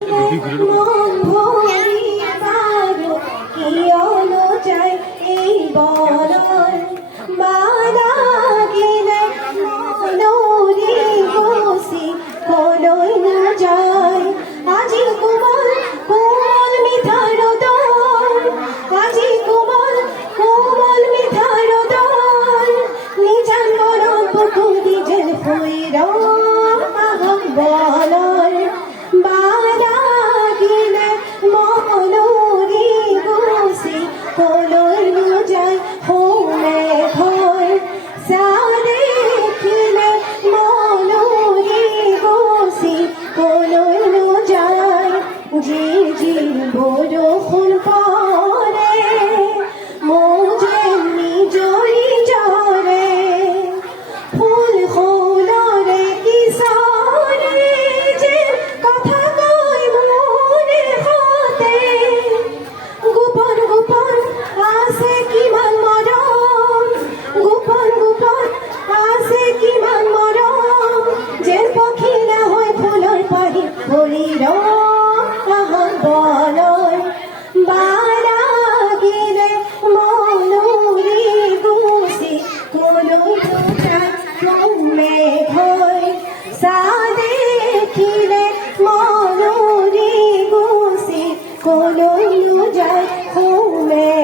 মন ভরিবার কিয়ন চাই এই বরণ মালা গেলে মনোরে বসি কলই না যায় আজি কোমল কোমল মিঠার দল আজি কোমল কোমল মিঠার দল নিজান বরণ পুকুরি জল ফুইর আহম বলর বালা গেলে মনোরে বসি কলই না যায় হোমে ঘর সারে খেলে মনোরে বসি কলই না যায় যে যে বড় ফুল